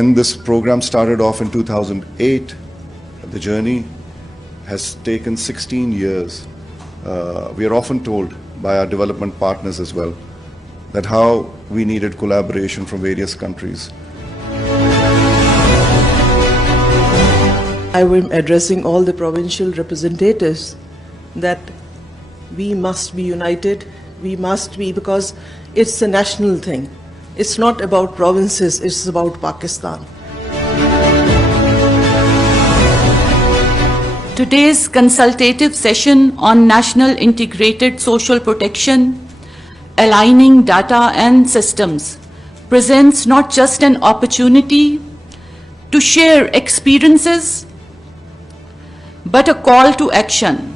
When this program started off in 2008, the journey has taken 16 years. We are often told by our development partners as well that how we needed collaboration from various countries. I am addressing all the provincial representatives that we must be united, we must be, because it's a national thing. It's not about provinces, it's about Pakistan. Today's consultative session on National Integrated Social Protection, Aligning Data and Systems, presents not just an opportunity to share experiences, but a call to action